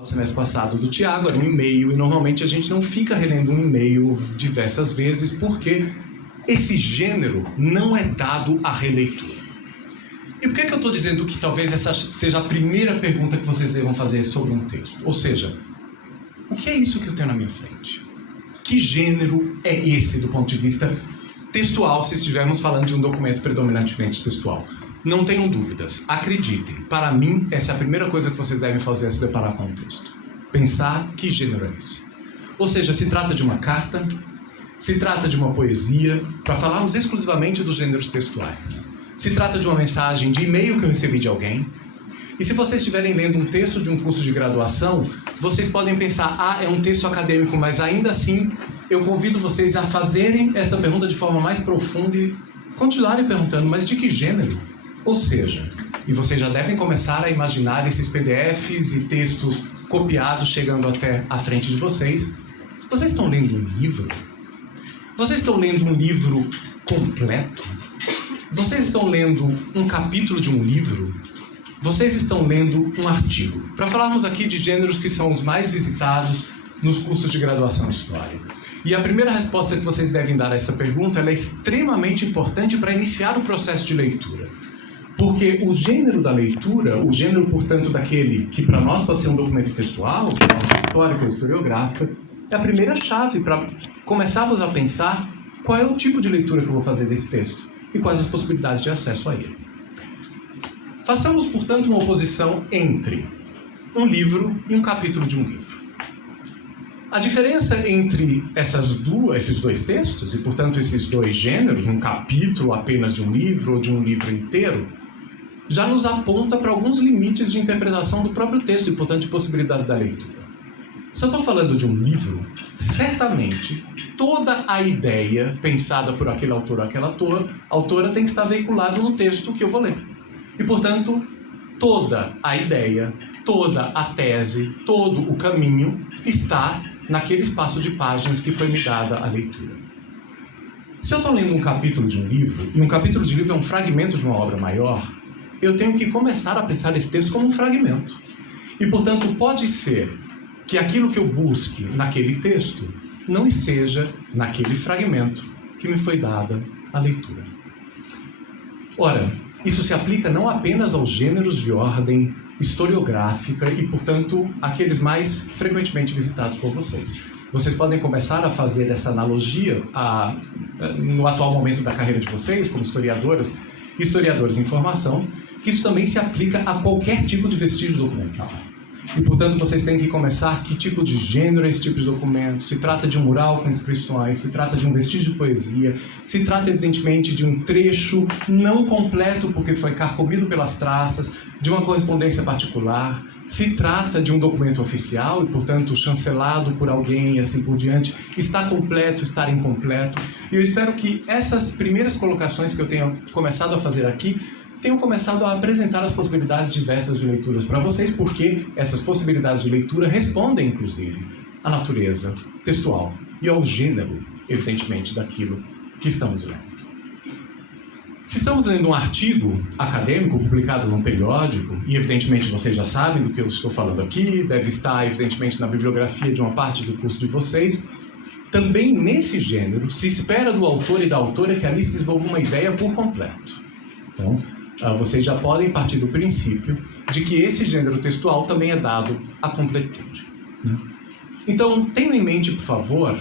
No semestre passado do Tiago era um e-mail, e normalmente a gente não fica relendo um e-mail diversas vezes porque esse gênero não é dado à releitura. E por que eu estou dizendo que talvez essa seja a primeira pergunta que vocês devam fazer sobre um texto? Ou seja, o que é isso que eu tenho na minha frente? Que gênero é esse do ponto de vista textual, se estivermos falando de um documento predominantemente textual? Não tenham dúvidas, acreditem, para mim essa é a primeira coisa que vocês devem fazer ao se deparar com o texto. Pensar que gênero é esse. Ou seja, se trata de uma carta, se trata de uma poesia, para falarmos exclusivamente dos gêneros textuais. Se trata de uma mensagem de e-mail que eu recebi de alguém. E se vocês estiverem lendo um texto de um curso de graduação, vocês podem pensar, é um texto acadêmico, mas ainda assim eu convido vocês a fazerem essa pergunta de forma mais profunda e continuarem perguntando, mas de que gênero? Ou seja, e vocês já devem começar a imaginar esses PDFs e textos copiados chegando até a frente de vocês. Vocês estão lendo um livro? Vocês estão lendo um livro completo? Vocês estão lendo um capítulo de um livro? Vocês estão lendo um artigo? Para falarmos aqui de gêneros que são os mais visitados nos cursos de graduação em História. E a primeira resposta que vocês devem dar a essa pergunta ela é extremamente importante para iniciar o processo de leitura. Porque o gênero da leitura, o gênero, portanto, daquele que para nós pode ser um documento textual, histórico ou historiográfico, é a primeira chave para começarmos a pensar qual é o tipo de leitura que eu vou fazer desse texto e quais as possibilidades de acesso a ele. Façamos, portanto, uma oposição entre um livro e um capítulo de um livro. A diferença entre esses dois textos, e, portanto, esses dois gêneros, um capítulo apenas de um livro ou de um livro inteiro, já nos aponta para alguns limites de interpretação do próprio texto e, portanto, de possibilidades da leitura. Se eu estou falando de um livro, certamente toda a ideia pensada por aquele autor ou aquela autora tem que estar veiculada no texto que eu vou ler. E, portanto, toda a ideia, toda a tese, todo o caminho está naquele espaço de páginas que foi me dada a leitura. Se eu estou lendo um capítulo de um livro, e um capítulo de livro é um fragmento de uma obra maior, eu tenho que começar a pensar esse texto como um fragmento. E, portanto, pode ser que aquilo que eu busque naquele texto não esteja naquele fragmento que me foi dada a leitura. Ora, isso se aplica não apenas aos gêneros de ordem historiográfica e, portanto, aqueles mais frequentemente visitados por vocês. Vocês podem começar a fazer essa analogia no atual momento da carreira de vocês, como historiadores em formação, que isso também se aplica a qualquer tipo de vestígio documental. E, portanto, vocês têm que começar que tipo de gênero é esse tipo de documento. Se trata de um mural com inscrições, se trata de um vestígio de poesia, se trata, evidentemente, de um trecho não completo porque foi carcomido pelas traças, de uma correspondência particular, se trata de um documento oficial e, portanto, chancelado por alguém e assim por diante, está completo, está incompleto. E eu espero que essas primeiras colocações que eu tenho começado a fazer aqui tenho começado a apresentar as possibilidades diversas de leituras para vocês, porque essas possibilidades de leitura respondem, inclusive, à natureza textual e ao gênero, evidentemente, daquilo que estamos lendo. Se estamos lendo um artigo acadêmico publicado num periódico, e evidentemente vocês já sabem do que eu estou falando aqui, deve estar, evidentemente, na bibliografia de uma parte do curso de vocês, também nesse gênero se espera do autor e da autora que ali se desenvolva uma ideia por completo. Então, vocês já podem partir do princípio de que esse gênero textual também é dado à completude. Então, tenham em mente, por favor,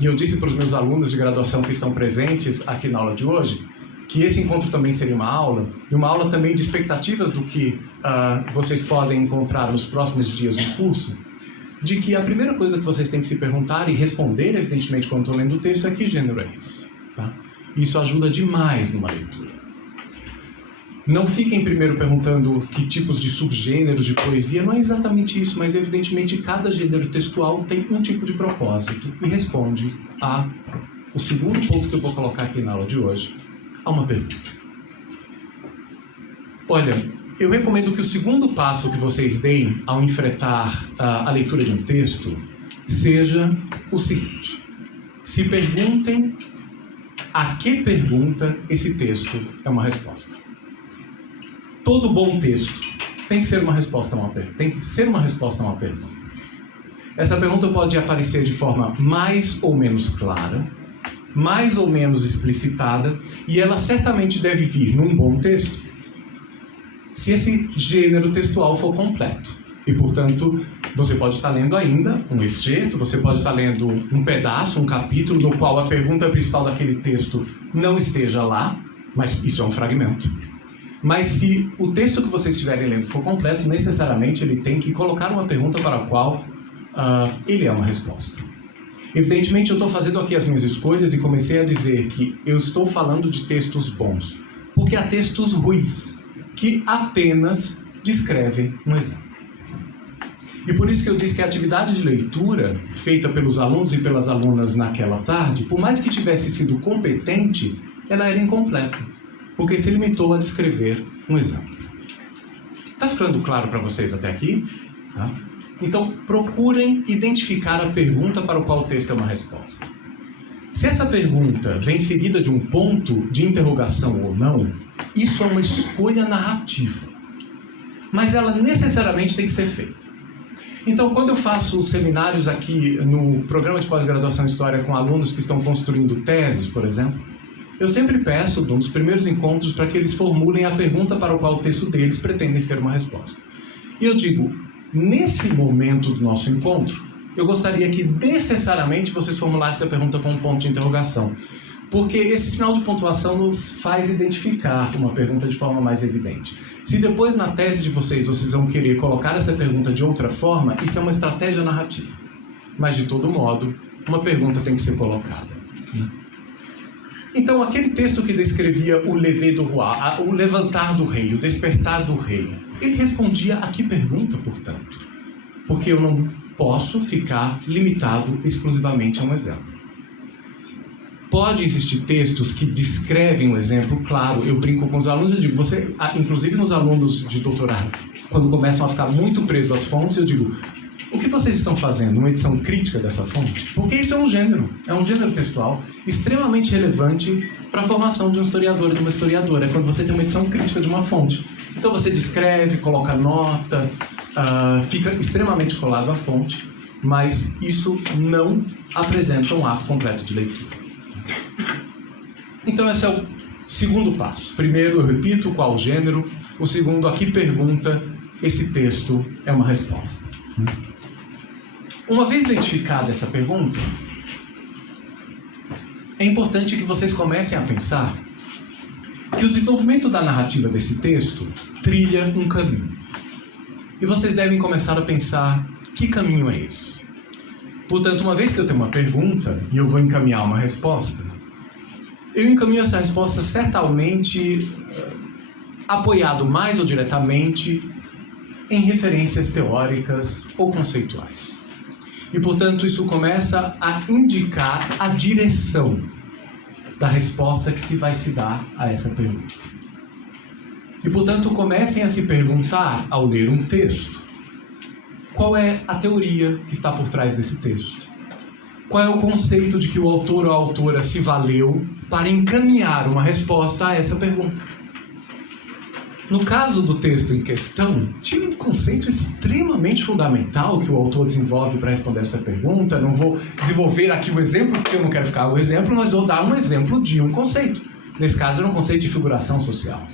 e eu disse para os meus alunos de graduação que estão presentes aqui na aula de hoje, que esse encontro também seria uma aula, e uma aula também de expectativas do que vocês podem encontrar nos próximos dias no curso, de que a primeira coisa que vocês têm que se perguntar e responder, evidentemente, quando estou lendo o texto, é que gênero é esse? Tá? Isso ajuda demais numa leitura. Não fiquem primeiro perguntando que tipos de subgêneros de poesia, não é exatamente isso, mas evidentemente cada gênero textual tem um tipo de propósito e responde o segundo ponto que eu vou colocar aqui na aula de hoje, a uma pergunta. Olha, eu recomendo que o segundo passo que vocês deem ao enfrentar a leitura de um texto seja o seguinte: se perguntem a que pergunta esse texto é uma resposta. Todo bom texto tem que ser uma resposta a uma pergunta. Tem que ser uma resposta a uma pergunta. Essa pergunta pode aparecer de forma mais ou menos clara, mais ou menos explicitada, e ela certamente deve vir num bom texto, se esse gênero textual for completo. E, portanto, você pode estar lendo ainda um excerto, você pode estar lendo um pedaço, um capítulo, no qual a pergunta principal daquele texto não esteja lá, mas isso é um fragmento. Mas se o texto que vocês estiverem lendo for completo, necessariamente ele tem que colocar uma pergunta para a qual ele é uma resposta. Evidentemente, eu estou fazendo aqui as minhas escolhas e comecei a dizer que eu estou falando de textos bons, porque há textos ruins, que apenas descrevem um exemplo. E por isso que eu disse que a atividade de leitura, feita pelos alunos e pelas alunas naquela tarde, por mais que tivesse sido competente, ela era incompleta, porque se limitou a descrever um exemplo. Está ficando claro para vocês até aqui? Tá? Então, procurem identificar a pergunta para a qual o texto é uma resposta. Se essa pergunta vem seguida de um ponto de interrogação ou não, isso é uma escolha narrativa. Mas ela necessariamente tem que ser feita. Então, quando eu faço seminários aqui no programa de pós-graduação em História com alunos que estão construindo teses, por exemplo, eu sempre peço, nos primeiros encontros, para que eles formulem a pergunta para a qual o texto deles pretende ser uma resposta. E eu digo, nesse momento do nosso encontro, eu gostaria que necessariamente vocês formulassem a pergunta com um ponto de interrogação, porque esse sinal de pontuação nos faz identificar uma pergunta de forma mais evidente. Se depois na tese de vocês vão querer colocar essa pergunta de outra forma, isso é uma estratégia narrativa. Mas de todo modo, uma pergunta tem que ser colocada. Então, aquele texto que descrevia o lever do roi, o levantar do rei, o despertar do rei, ele respondia a que pergunta, portanto? Porque eu não posso ficar limitado exclusivamente a um exemplo. Pode existir textos que descrevem um exemplo, claro, eu brinco com os alunos, eu digo, inclusive nos alunos de doutorado, quando começam a ficar muito presos às fontes, eu digo, o que vocês estão fazendo? Uma edição crítica dessa fonte? Porque isso é um gênero textual extremamente relevante para a formação de um historiador e de uma historiadora, é quando você tem uma edição crítica de uma fonte. Então você descreve, coloca nota, fica extremamente colado à fonte, mas isso não apresenta um ato completo de leitura. Então esse é o segundo passo. Primeiro, eu repito qual gênero. O segundo, a que pergunta esse texto é uma resposta. Uma vez identificada essa pergunta, é importante que vocês comecem a pensar que o desenvolvimento da narrativa desse texto trilha um caminho. E vocês devem começar a pensar, que caminho é esse? Portanto, uma vez que eu tenho uma pergunta e eu vou encaminhar uma resposta, eu encaminho essa resposta certamente apoiado mais ou diretamente em referências teóricas ou conceituais. E, portanto, isso começa a indicar a direção da resposta que se vai se dar a essa pergunta. E, portanto, comecem a se perguntar, ao ler um texto, qual é a teoria que está por trás desse texto? Qual é o conceito de que o autor ou a autora se valeu para encaminhar uma resposta a essa pergunta? No caso do texto em questão, tinha um conceito extremamente fundamental que o autor desenvolve para responder essa pergunta. Não vou desenvolver aqui o exemplo, porque eu não quero ficar o exemplo, mas vou dar um exemplo de um conceito. Nesse caso, era um conceito de figuração social.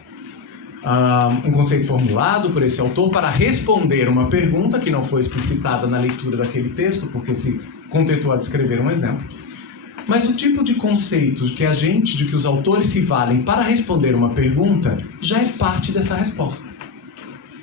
Um conceito formulado por esse autor para responder uma pergunta que não foi explicitada na leitura daquele texto, porque se contentou a descrever um exemplo. Mas o tipo de conceito de que os autores se valem para responder uma pergunta já é parte dessa resposta.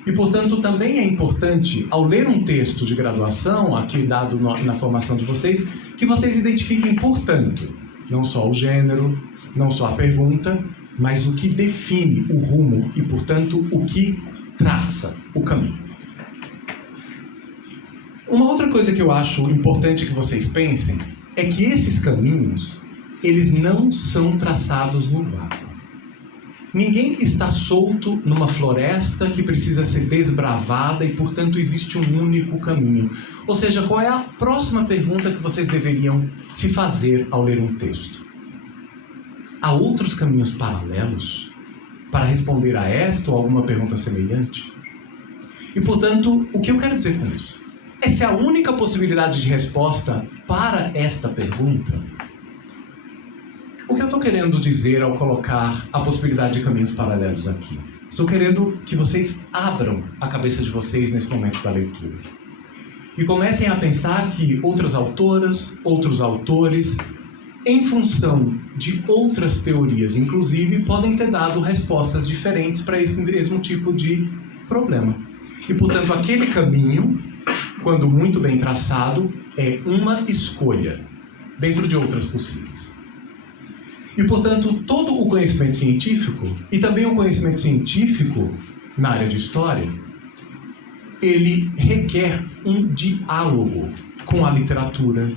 E, portanto, também é importante, ao ler um texto de graduação, aqui dado na formação de vocês, que vocês identifiquem, portanto, não só o gênero, não só a pergunta, mas o que define o rumo e, portanto, o que traça o caminho. Uma outra coisa que eu acho importante que vocês pensem é que esses caminhos, eles não são traçados no vácuo. Ninguém está solto numa floresta que precisa ser desbravada e, portanto, existe um único caminho. Ou seja, qual é a próxima pergunta que vocês deveriam se fazer ao ler um texto? Há outros caminhos paralelos para responder a esta ou alguma pergunta semelhante? E, portanto, o que eu quero dizer com isso? Essa é a única possibilidade de resposta para esta pergunta? O que eu estou querendo dizer ao colocar a possibilidade de caminhos paralelos aqui? Estou querendo que vocês abram a cabeça de vocês nesse momento da leitura. E comecem a pensar que outras autoras, outros autores, em função de outras teorias, inclusive, podem ter dado respostas diferentes para esse mesmo tipo de problema. E, portanto, aquele caminho, quando muito bem traçado, é uma escolha dentro de outras possíveis. E, portanto, todo o conhecimento científico, e também o conhecimento científico na área de história, ele requer um diálogo com a literatura,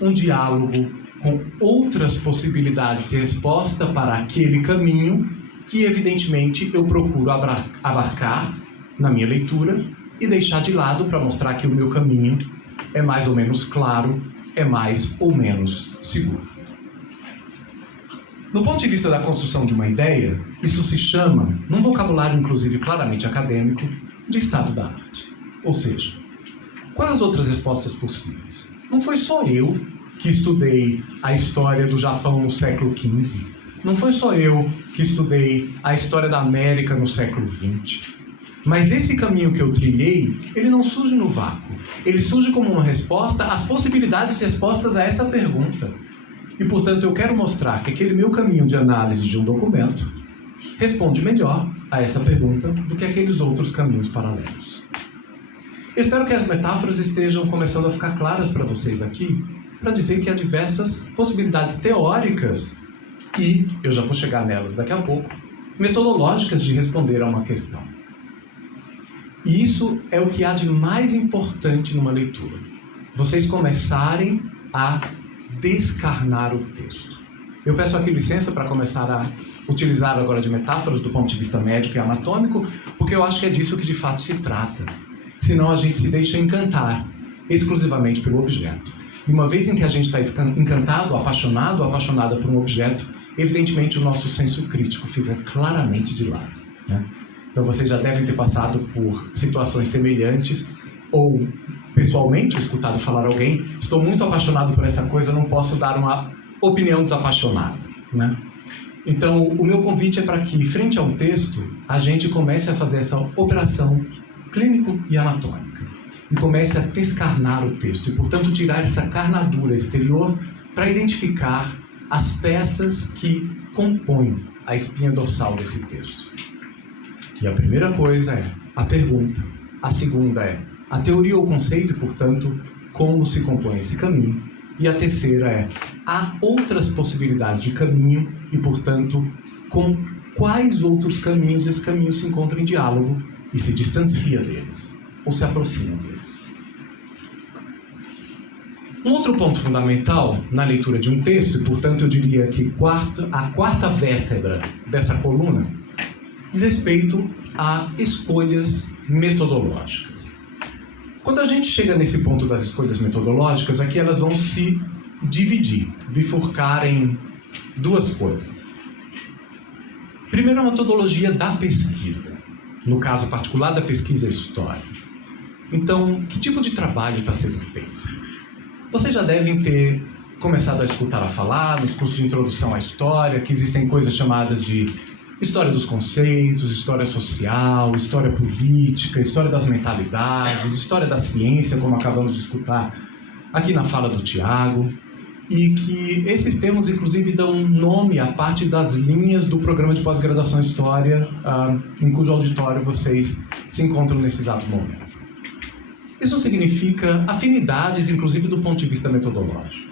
um diálogo com outras possibilidades de resposta para aquele caminho que, evidentemente, eu procuro abarcar na minha leitura e deixar de lado para mostrar que o meu caminho é mais ou menos claro, é mais ou menos seguro. No ponto de vista da construção de uma ideia, isso se chama, num vocabulário inclusive claramente acadêmico, de estado da arte. Ou seja, quais as outras respostas possíveis? Não foi só eu que estudei a história do Japão no século XV. Não foi só eu que estudei a história da América no século XX. Mas esse caminho que eu trilhei, ele não surge no vácuo. Ele surge como uma resposta às possibilidades de respostas a essa pergunta. E, portanto, eu quero mostrar que aquele meu caminho de análise de um documento responde melhor a essa pergunta do que aqueles outros caminhos paralelos. Eu espero que as metáforas estejam começando a ficar claras para vocês aqui, para dizer que há diversas possibilidades teóricas e, eu já vou chegar nelas daqui a pouco, metodológicas de responder a uma questão. E isso é o que há de mais importante numa leitura. Vocês começarem a descarnar o texto. Eu peço aqui licença para começar a utilizar agora de metáforas do ponto de vista médico e anatômico, porque eu acho que é disso que de fato se trata. Senão a gente se deixa encantar exclusivamente pelo objeto. E uma vez em que a gente está encantado, apaixonado, apaixonada por um objeto, evidentemente o nosso senso crítico fica claramente de lado, né? Então vocês já devem ter passado por situações semelhantes, ou pessoalmente escutado falar alguém, estou muito apaixonado por essa coisa, não posso dar uma opinião desapaixonada, né? Então o meu convite é para que, frente ao texto, a gente comece a fazer essa operação clínico e anatômica, e comece a descarnar o texto, e portanto tirar essa carnadura exterior para identificar as peças que compõem a espinha dorsal desse texto. E a primeira coisa é a pergunta, a segunda é a teoria ou conceito, e, portanto, como se compõe esse caminho. E a terceira é, há outras possibilidades de caminho e, portanto, com quais outros caminhos esse caminho se encontra em diálogo e se distancia deles, ou se aproxima deles. Um outro ponto fundamental na leitura de um texto, e, portanto, eu diria que a quarta vértebra dessa coluna, diz respeito a escolhas metodológicas. Quando a gente chega nesse ponto das escolhas metodológicas, aqui elas vão se dividir, bifurcar em duas coisas. Primeiro, a metodologia da pesquisa, no caso particular da pesquisa histórica. Então, que tipo de trabalho está sendo feito? Vocês já devem ter começado a escutar a falar, nos cursos de introdução à história, que existem coisas chamadas de história dos conceitos, história social, história política, história das mentalidades, história da ciência, como acabamos de escutar aqui na fala do Tiago, e que esses termos, inclusive, dão nome à parte das linhas do programa de pós-graduação em História, em cujo auditório vocês se encontram nesse exato momento. Isso significa afinidades, inclusive, do ponto de vista metodológico.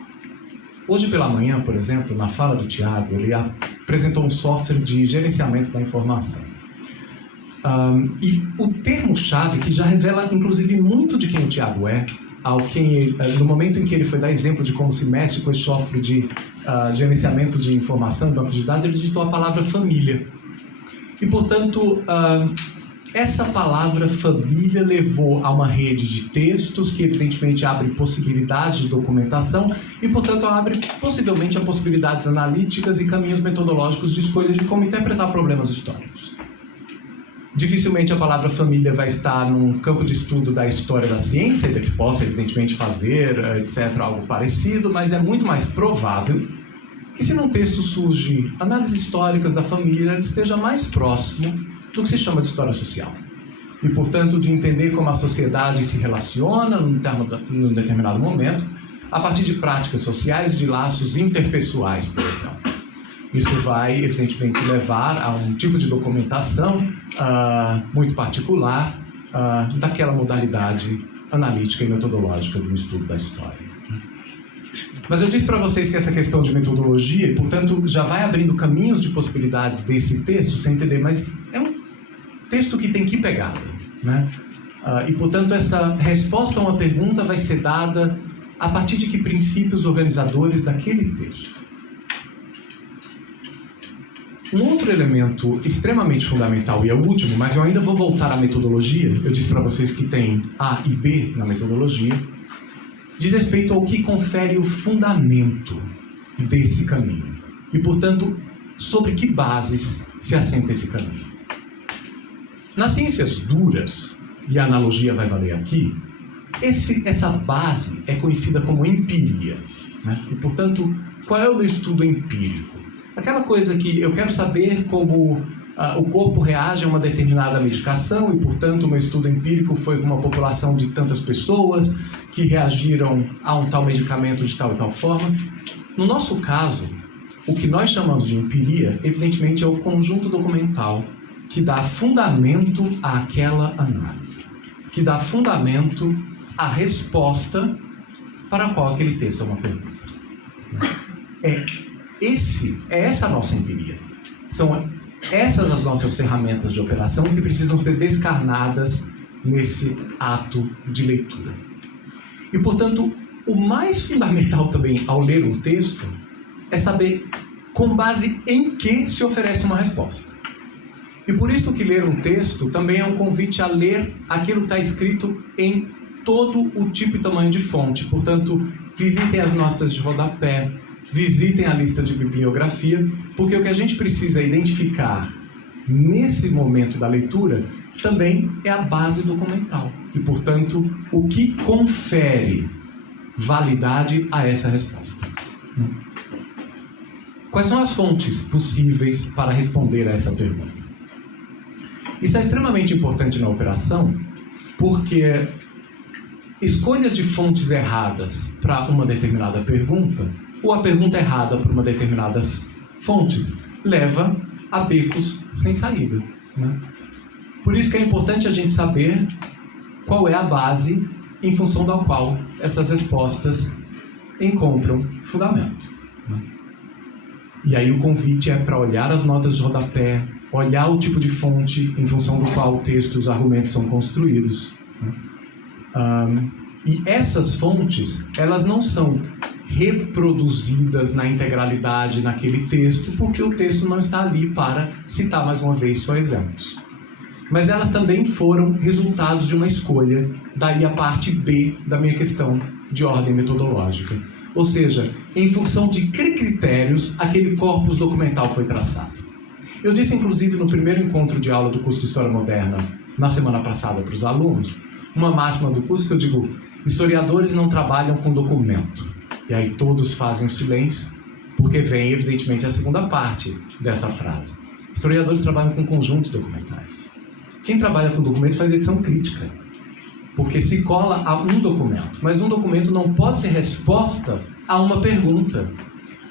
Hoje pela manhã, por exemplo, na fala do Tiago, ele apresentou um software de gerenciamento da informação. E o termo-chave, que já revela, inclusive, muito de quem o Tiago é, no momento em que ele foi dar exemplo de como se mexe com esse software de gerenciamento de informação, banco de dados, ele digitou a palavra família. E, portanto, essa palavra família levou a uma rede de textos que, evidentemente, abre possibilidades de documentação e, portanto, abre possivelmente a possibilidades analíticas e caminhos metodológicos de escolha de como interpretar problemas históricos. Dificilmente a palavra família vai estar num campo de estudo da história da ciência, ainda que possa, evidentemente, fazer, etc., algo parecido, mas é muito mais provável que, se num texto surge análises históricas da família, ele esteja mais próximo do que se chama de história social. E, portanto, de entender como a sociedade se relaciona num determinado momento, a partir de práticas sociais, de laços interpessoais, por exemplo. Isso vai, evidentemente, levar a um tipo de documentação muito particular daquela modalidade analítica e metodológica do estudo da história. Mas eu disse para vocês que essa questão de metodologia, e, portanto, já vai abrindo caminhos de possibilidades desse texto, sem entender, mas é um texto que tem que pegar, né? E, portanto, essa resposta a uma pergunta vai ser dada a partir de que princípios organizadores daquele texto. Um outro elemento extremamente fundamental, e é o último, mas eu ainda vou voltar à metodologia, eu disse para vocês que tem A e B na metodologia, diz respeito ao que confere o fundamento desse caminho. E, portanto, sobre que bases se assenta esse caminho. Nas ciências duras, e a analogia vai valer aqui, essa base é conhecida como empiria, né? E, portanto, qual é o meu estudo empírico? Aquela coisa que eu quero saber como o corpo reage a uma determinada medicação e, portanto, o meu estudo empírico foi com uma população de tantas pessoas que reagiram a um tal medicamento de tal e tal forma. No nosso caso, o que nós chamamos de empiria, evidentemente, é o conjunto documental que dá fundamento àquela análise, que dá fundamento à resposta para a qual aquele texto é uma pergunta. É essa a nossa empiria. São essas as nossas ferramentas de operação que precisam ser descarnadas nesse ato de leitura. E, portanto, o mais fundamental também ao ler um texto é saber com base em que se oferece uma resposta. E por isso que ler um texto também é um convite a ler aquilo que está escrito em todo o tipo e tamanho de fonte. Portanto, visitem as notas de rodapé, visitem a lista de bibliografia, porque o que a gente precisa identificar nesse momento da leitura também é a base documental e, portanto, o que confere validade a essa resposta. Quais são as fontes possíveis para responder a essa pergunta? Isso é extremamente importante na operação, porque escolhas de fontes erradas para uma determinada pergunta ou a pergunta errada por uma determinadas fontes leva a becos sem saída, né? Por isso que é importante a gente saber qual é a base em função da qual essas respostas encontram fundamento, né? E aí o convite é para olhar as notas de rodapé, olhar o tipo de fonte em função do qual o texto e os argumentos são construídos, né? E essas fontes, elas não são reproduzidas na integralidade naquele texto, porque o texto não está ali para citar mais uma vez só exemplos. Mas elas também foram resultados de uma escolha, daí a parte B da minha questão de ordem metodológica. Ou seja, em função de que critérios aquele corpus documental foi traçado. Eu disse, inclusive, no primeiro encontro de aula do curso de História Moderna, na semana passada para os alunos, uma máxima do curso que eu digo: historiadores não trabalham com documento. E aí todos fazem o silêncio, porque vem, evidentemente, a segunda parte dessa frase. Historiadores trabalham com conjuntos documentais. Quem trabalha com documento faz edição crítica, porque se cola a um documento. Mas um documento não pode ser resposta a uma pergunta,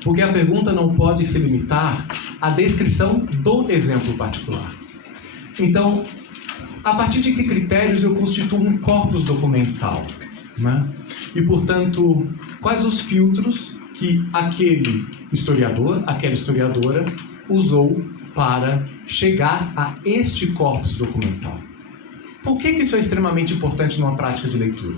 porque a pergunta não pode se limitar à descrição do exemplo particular. Então, a partir de que critérios eu constituo um corpus documental, né? E, portanto, quais os filtros que aquele historiador, aquela historiadora usou para chegar a este corpus documental? Por que isso é extremamente importante numa prática de leitura?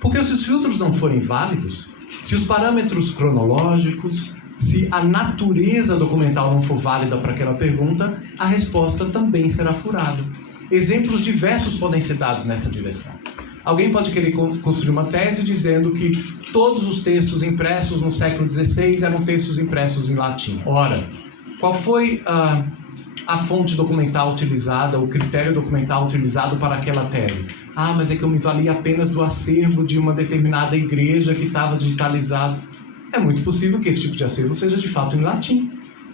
Porque se os filtros não forem válidos, se os parâmetros cronológicos, se a natureza documental não for válida para aquela pergunta, a resposta também será furada. Exemplos diversos podem ser dados nessa direção. Alguém pode querer construir uma tese dizendo que todos os textos impressos no século XVI eram textos impressos em latim. Ora, qual foi a fonte documental utilizada, o critério documental utilizado para aquela tese. Ah, mas é que eu me vali apenas do acervo de uma determinada igreja que estava digitalizado. É muito possível que esse tipo de acervo seja de fato em latim.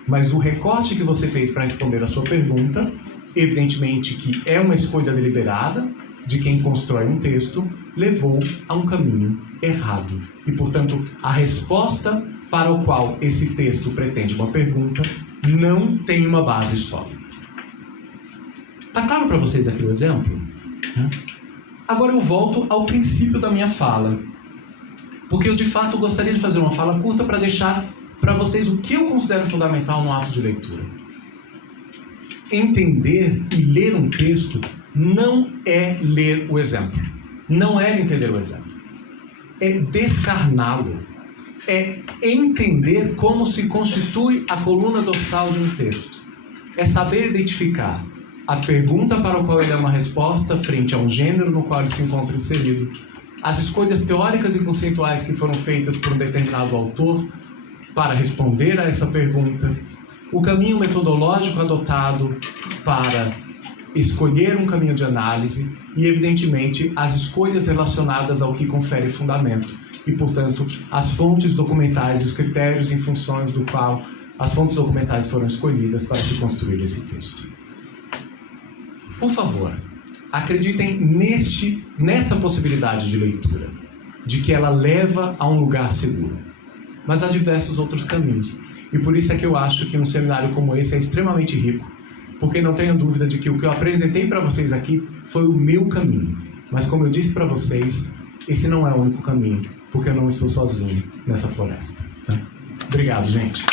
Mas o recorte que você fez para responder a sua pergunta, evidentemente que é uma escolha deliberada de quem constrói um texto, levou a um caminho errado. E, portanto, a resposta para o qual esse texto pretende uma pergunta não tem uma base sólida. Tá claro para vocês aqui o exemplo? Agora eu volto ao princípio da minha fala, porque eu de fato gostaria de fazer uma fala curta para deixar para vocês o que eu considero fundamental no ato de leitura. Entender e ler um texto não é ler o exemplo, não é entender o exemplo, é descarná-lo, é entender como se constitui a coluna dorsal de um texto, é saber identificar a pergunta para a qual ele é uma resposta frente a um gênero no qual ele se encontra inserido, as escolhas teóricas e conceituais que foram feitas por um determinado autor para responder a essa pergunta, o caminho metodológico adotado para escolher um caminho de análise e, evidentemente, as escolhas relacionadas ao que confere fundamento e, portanto, as fontes documentais e os critérios em função do qual as fontes documentais foram escolhidas para se construir esse texto. Por favor, acreditem nessa possibilidade de leitura, de que ela leva a um lugar seguro. Mas há diversos outros caminhos. E por isso é que eu acho que um seminário como esse é extremamente rico, porque não tenho dúvida de que o que eu apresentei para vocês aqui foi o meu caminho. Mas como eu disse para vocês, esse não é o único caminho, porque eu não estou sozinho nessa floresta. Tá? Obrigado, gente.